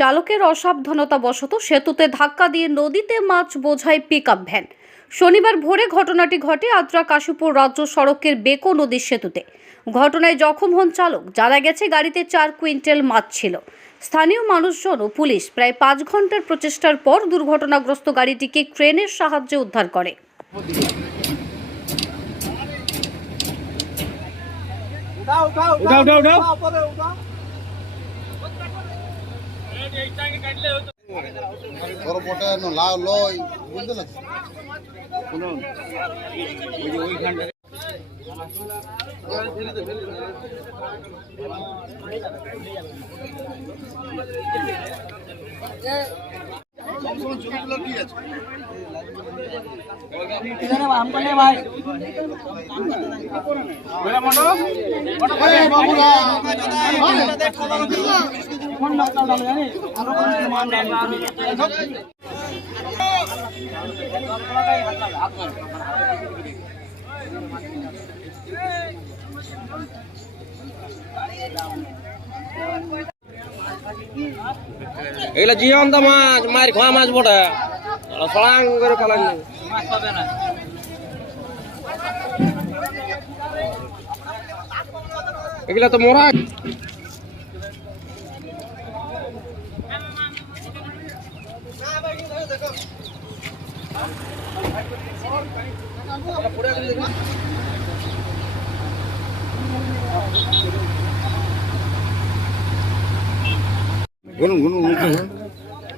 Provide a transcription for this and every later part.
চালকের অসাবধানতাবশত সেতুতে ধাক্কা দিয়ে নদীতে মাছ বোঝাই পিকআপ ভ্যান। শনিবার ভোরে ঘটনাটি ঘটে আদ্রা কাশীপুর রাজ্য সড়কের বেকো নদীর সেতুতে। ঘটনায় জখম হন চালক। জানা গেছে গাড়িতে 4 কুইন্টাল মাছ ছিল। স্থানীয় মানুষজন ও পুলিশ প্রায় 5 ঘন্টার প্রচেষ্টার পর দুর্ঘটনাগ্রস্ত গাড়িটিকে ক্রেনের সাহায্যে উদ্ধার করে। এগুলা জীবন্ত মাছ, মার খাওয়া মাছ বটে, সলাং করে ফেলান এগুলা তো মরা।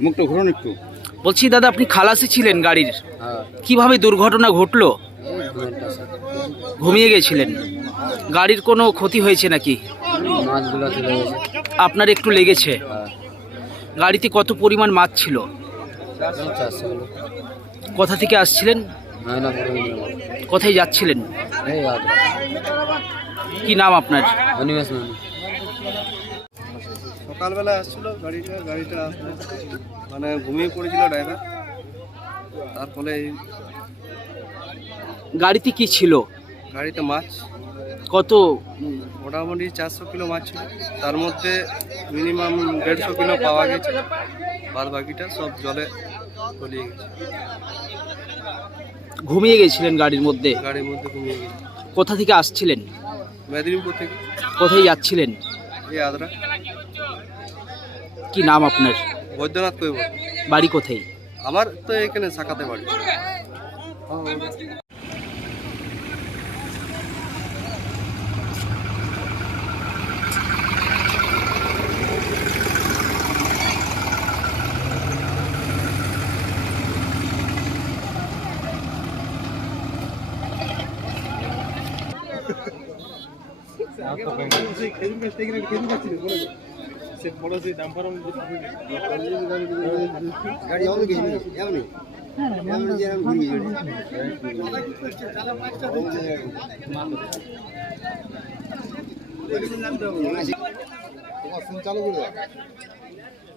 মুখটা ঘুরুন একটু। বলছি দাদা, আপনি খালাসি ছিলেন গাড়ির, কিভাবে দুর্ঘটনা ঘটলো? ঘুমিয়ে গেছিলেন। গাড়ির কোনো ক্ষতি হয়েছে নাকি? মাছগুলো চলে গেছে। আপনার একটু লেগেছে? গাড়িতে কত পরিমাণ মাছ ছিল? 400 কিলো। কোথা থেকে আসছিলেন? কোথায় যাচ্ছিলেন? এই আদ্রা। কি নাম আপনার? অনিমেষ মানে সকালবেলা আসছিল গাড়িটা মানে ঘুমিয়ে পড়েছিল ড্রাইভার, তার ফলে গাড়িতে কি ছিল? গাড়িতে মাছ কত? মোটামুটি 400 কিলো মাছ ছিল, তার মধ্যে মিনিমাম 150 কিলো পাওয়া গেছে, বাদ বাকিটা সব জলে তলিয়ে গেছে। ঘুমিয়ে গেছিলেন গাড়ির মধ্যে? গাড়ির মধ্যে ঘুমিয়ে গেছে। কোথা থেকে আসছিলেন? মেদিনীপুর থেকে। কোথায় যাচ্ছিলেন? এই আদ্রা। কি নাম আপনার? বৈদ্যনাথ কইব। বাড়ি কোথায়? আমার তো এখানে শাখাতে বাড়ি।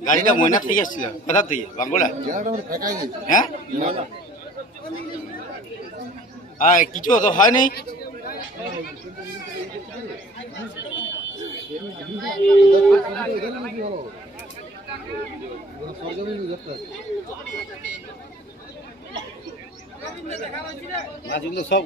গাড়িটা ময়না থেকে আসছিল, কোথা থেকে? বাঙ্গুলা। হ্যাঁ, কিছু তো হয় নাই। মাছগুলো সব